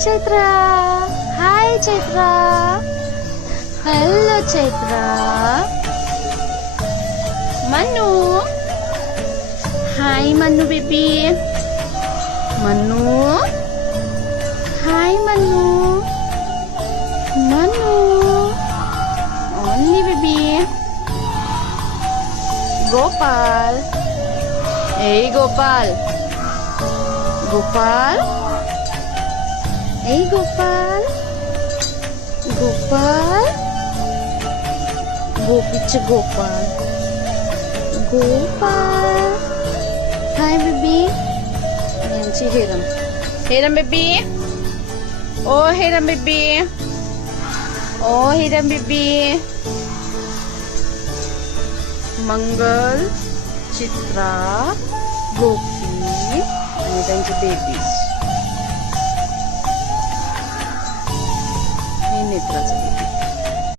Chaitra. Hi Chaitra. Hello Chaitra. Mannu. Hi Mannu baby. Mannu. Hi Mannu. Mannu. Only baby. Gopal. Hey Gopal. Gopal. Hey Gopal. Gopal. ಗೋಪಿಚ್ಚ Gopal. Gopal. Hi baby. यांची Heram. Heram baby. Oh Heram baby. Oh Heram baby. Mangal, Chitra, Gopi आणि त्यांचे babies. हे नेत्राचं baby.